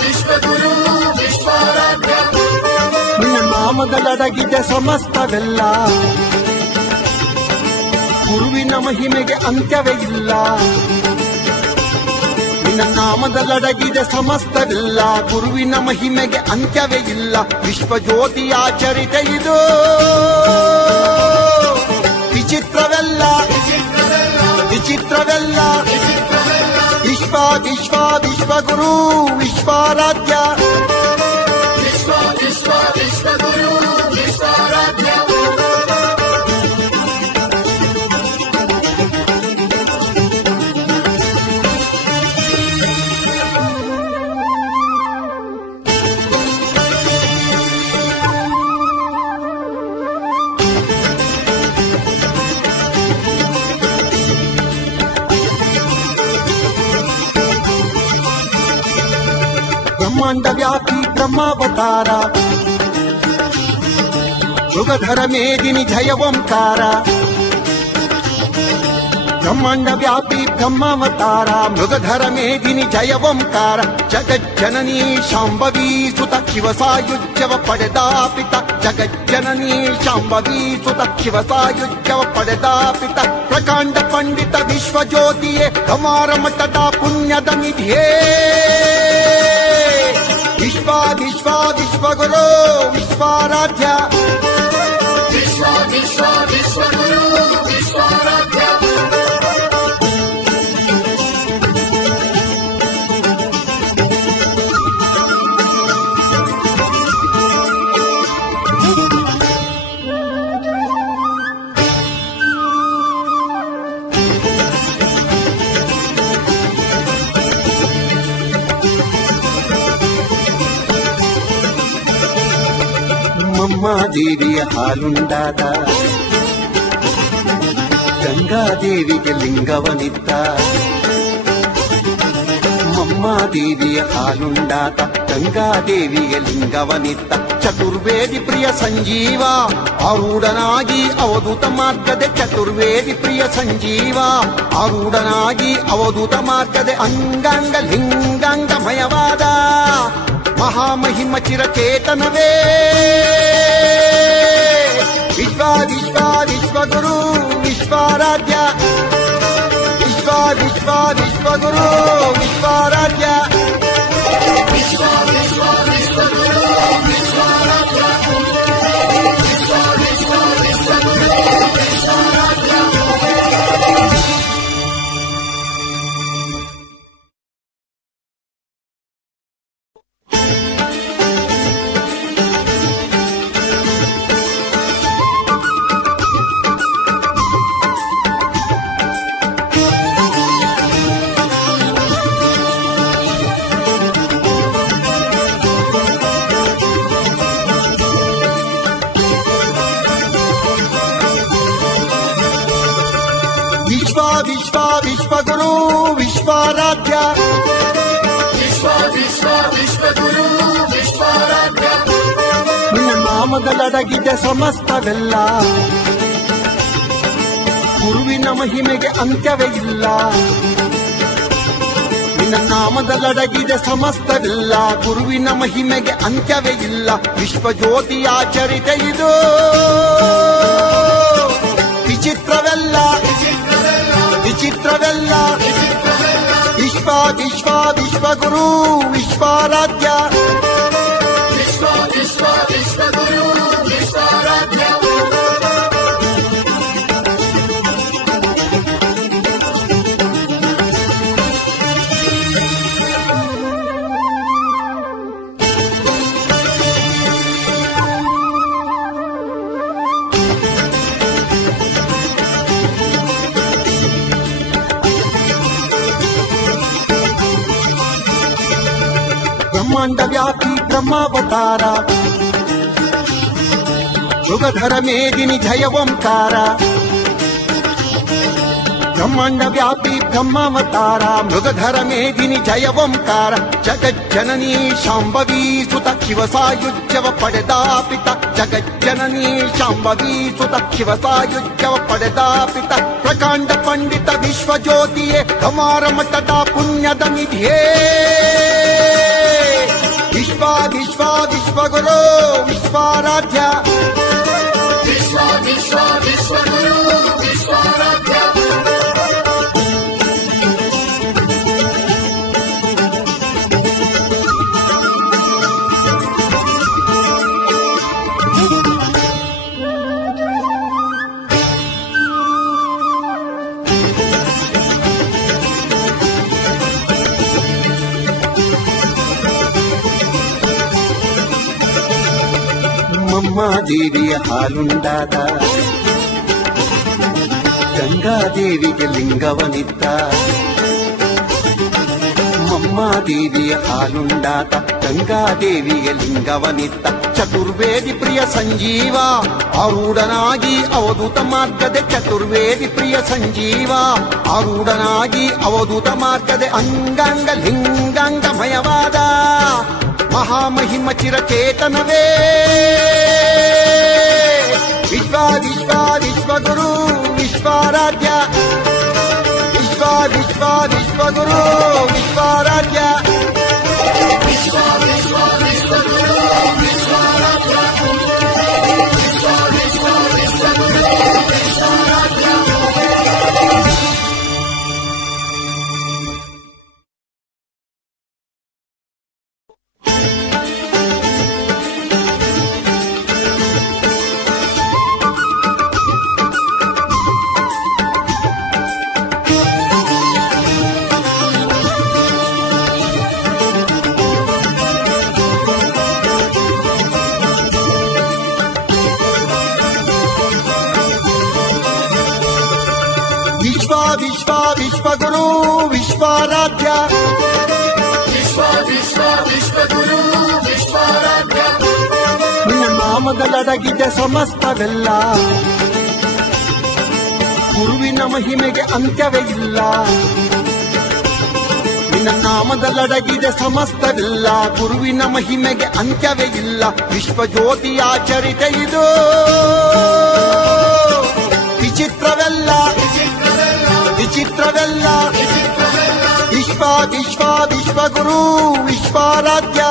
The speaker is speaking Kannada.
ವಿಶ್ವಗುರು ವಿಶ್ವಾರಾಧ್ಯ. ನಿನ್ನ ನಾಮದಲ್ಲಡಗಿದೆ ಸಮಸ್ತವೆಲ್ಲ, ಗುರುವಿನ ಮಹಿಮೆಗೆ ಅಂತ್ಯವೇ ಇಲ್ಲ. ನಿನ್ನ ನಾಮದಲ್ಲಡಗಿದೆ ಸಮಸ್ತವೆಲ್ಲ, ಗುರುವಿನ ಮಹಿಮೆಗೆ ಅಂತ್ಯವೇ ಇಲ್ಲ. ವಿಶ್ವಜ್ಯೋತಿಯ ಚರಿತೆ ಇದು ವಿಚಿತ್ರವೆಲ್ಲ ವಿಚಿತ್ರವೆಲ್ಲ. ವಿಶ್ವ ವಿಶ್ವ ವಿಶ್ವಗುರು ವಿಶ್ವಾರಾಧ್ಯ. ವಿಶ್ವ ವಿಶ್ವ ವಿಶ್ವಗುರು ವಿಶ್ವಾರಾಧ್ಯ. ಬ್ರಹ್ಮಾಂಡ ವ್ಯಾಪಿ ಬ್ರಹ್ಮಾವತಾರ, ಯುಗಧರ ಮೇದಿನಿ ಜಯ ಓಂಕಾರ. ಬ್ರಹ್ಮಾಂಡ ವ್ಯಾಪಿ ಬ್ರಹ್ಮಾವತಾರ, ಮೃಗಧರ ಮೇದಿನಿ ಜಯ ಓಂಕಾರ. ಜಗಜ್ಜನನೀ ಶಾಂಭವೀ ಸುತ ಶಿವ ಸಾಯುಜ್ಯವ ಪಡೆದ ಪಿತ. ಜಗಜ್ಜನನೀ ಶಾಂಭವೀ ಸುತ ಶಿವ ಸಾಯುಜ್ಯವ ಪಡೆದ ಪಿತ. ಪ್ರಕಾಂಡ ಪಂಡಿತ ವಿಶ್ವಜ್ಯೋತಿಯೇ ಕಮಾರ ಮಠದ ಪುಣ್ಯದ ನಿಧಿಯೇ. ವಿಶ್ವ ವಿಶ್ವ ವಿಶ್ವಗುರು ವಿಶ್ವಾರಾಧ್ಯ. ವಿಶ್ವ ವಿಶ್ವ ವಿಶ್ವಗುರು ವಿಶ್ವಾರಾಧ್ಯ. ದೇವಿಯ ಹಾಲುಂಡಾದ, ಗಂಗಾದೇವಿಗೆ ಲಿಂಗವನಿದ್ದ. ಮಮ್ಮಾದೇವಿಯ ಹಾಲುಂಡಾದ, ಗಂಗಾದೇವಿಗೆ ಲಿಂಗವನಿದ್ದ. ಚತುರ್ವೇದಿ ಪ್ರಿಯ ಸಂಜೀವ ಆರೂಢನಾಗಿ ಅವಧೂತ ಮಾರ್ಗದೆ. ಚತುರ್ವೇದಿ ಪ್ರಿಯ ಸಂಜೀವ ಆರೂಢನಾಗಿ ಅವಧೂತ ಮಾರ್ಗದೆ. ಅಂಗಾಂಗ ಲಿಂಗಾಂಗಮಯವಾದ ಮಹಾಮಹಿಮ ಚಿರಚೇತನವೇ. ವಿಶ್ವ ವಿಶ್ವ ವಿಶ್ವಗುರು ವಿಶ್ವಾರಾಧ್ಯ. ವಿಶ್ವ ವಿಶ್ವ ವಿಶ್ವಗುರು ವಿಶ್ವಾರಾಧ್ಯ. ವಿಶ್ವ ವಿಶ್ವ ವಿಶ್ವಗುರು ವಿಶ್ವಾರಾಧ್ಯ. ವಿಶ್ವ ವಿಶ್ವ ವಿಶ್ವಗುರು ವಿಶ್ವಾರಾಧ್ಯ. ವಿಶ್ವ ವಿಶ್ವಗುರು ವಿಶ್ವಾರಾಧ್ಯ. ವಿಶ್ವ ವಿಶ್ವ ವಿಶ್ವಗುರು ವಿಶ್ವಾರಾಧ್ಯ. ನಿನ್ನ ನಾಮದಲ್ಲಡಗಿದೆ ಸಮಸ್ತವೆಲ್ಲ, ಗುರುವಿನ ಮಹಿಮೆಗೆ ಅಂತ್ಯವೇ ಇಲ್ಲ. ನಿನ್ನ ನಾಮದಲ್ಲಡಗಿದೆ ಸಮಸ್ತವೆಲ್ಲ, ಗುರುವಿನ ಮಹಿಮೆಗೆ ಅಂತ್ಯವೇ ಇಲ್ಲ. ವಿಶ್ವಜ್ಯೋತಿಯ ಚರಿತೆ ಇದು ವಿಚಿತ್ರವೆಲ್ಲ ವಿಚಿತ್ರವೆಲ್ಲ. ವಿಶ್ವ ವಿಶ್ವ ವಿಶ್ವಗುರು ವಿಶ್ವಾರಾಧ್ಯ. ವಿಶ್ವ ವಿಶ್ವ ವಿಶ್ವಗುರು ವಿಶ್ವಾರಾಧ್ಯ. ಬ್ರಹ್ಮಾಂಡ ವ್ಯಾಪಿ ಬ್ರಹ್ಮಾವತಾರ, ಯುಗಧರ ಮೇದಿನಿ ಜಯ ಓಂಕಾರ. ಬ್ರಹ್ಮಾಂಡ ವ್ಯಾಪಿ ಬ್ರಹ್ಮಾವತಾರ, ಮೃಗಧರ ಮೇದಿನಿ ಜಯ ಓಂಕಾರ. ಜಗಜ್ಜನನೀ ಶಾಂಭವೀ ಸುತ ಶಿವ ಸಾಯುಜ್ಯವ ಪಡೆದ ಪಿತ. ಜಗಜ್ಜನನೀ ಶಾಂಭವೀ ಸುತ ಶಿವ ಸಾಯುಜ್ಯವ ಪಡೆದ ಪಿತ. ಪ್ರಕಾಂಡ ಪಂಡಿತ ವಿಶ್ವಜ್ಯೋತಿಯೇ ಕಮಾರ ಮಠದ ಪುಣ್ಯದ ನಿಧಿಯೇ. ವಿಶ್ವಾರಾಧ್ಯ ವಿಶ್ವ ವಿಶ್ವ ವಿಶ್ವಗುರು ವಿಶ್ವಾರಾಧ್ಯ ಮಮ್ಮಾದೇವಿಯ ಹಾಲುಂಡಾದ ಗಂಗಾದೇವಿಗೆ ಲಿಂಗವನಿದ್ದ ಮಮ್ಮಾದೇವಿಯ ಹಾಲುಂಡಾದ ಗಂಗಾದೇವಿಗೆ ಲಿಂಗವನಿದ್ದ ಚತುರ್ವೇದಿ ಪ್ರಿಯ ಸಂಜೀವ ಆರೂಢನಾಗಿ ಅವಧೂತ ಮಾರ್ಗದೆ ಚತುರ್ವೇದಿ ಪ್ರಿಯ ಸಂಜೀವ ಆರೂಢನಾಗಿ ಅವಧೂತ ಮಾರ್ಗದೆ ಅಂಗಾಂಗ ಲಿಂಗಾಂಗಮಯವಾದ ಮಹಾಮಹಿಮ ಚಿರಚೇತನವೇ ವಿಶ್ವ ವಿಶ್ವ ವಿಶ್ವಗುರು ವಿಶ್ವಾರಾಧ್ಯ ವಿಶ್ವ ವಿಶ್ವ ವಿಶ್ವಗುರು ವಿಶ್ವಾರಾಧ್ಯ ವಿಶ್ವ ವಿಶ್ವ ವಿಶ್ವಗುರು ವಿಶ್ವಾರಾಧ್ಯ ವಿಶ್ವ ವಿಶ್ವ ವಿಶ್ವಗುರು ವಿಶ್ವಾರಾಧ್ಯ ವಿಶ್ವ ವಿಶ್ವ ವಿಶ್ವಗುರು ವಿಶ್ವಾರಾಧ್ಯ ವಿಶ್ವ ವಿಶ್ವ ವಿಶ್ವಗುರು ವಿಶ್ವಾರಾಧ್ಯ ನಿನ್ನ ನಾಮದಲ್ಲಡಗಿದೆ ಸಮಸ್ತವೆಲ್ಲ ಗುರುವಿನ ಮಹಿಮೆಗೆ ಅಂತ್ಯವೇ ಇಲ್ಲ ನಿನ್ನ ನಾಮದಲ್ಲಡಗಿದೆ ಸಮಸ್ತವೆಲ್ಲ ಗುರುವಿನ ಮಹಿಮೆಗೆ ಅಂತ್ಯವೇ ಇಲ್ಲ ವಿಶ್ವಜ್ಯೋತಿಯ ಚರಿತೆ ಇದು ವಿಚಿತ್ರವೆಲ್ಲ ವಿಚಿತ್ರವೆಲ್ಲ ವಿಶ್ವ ವಿಶ್ವ ವಿಶ್ವಗುರು ವಿಶ್ವಾರಾಧ್ಯ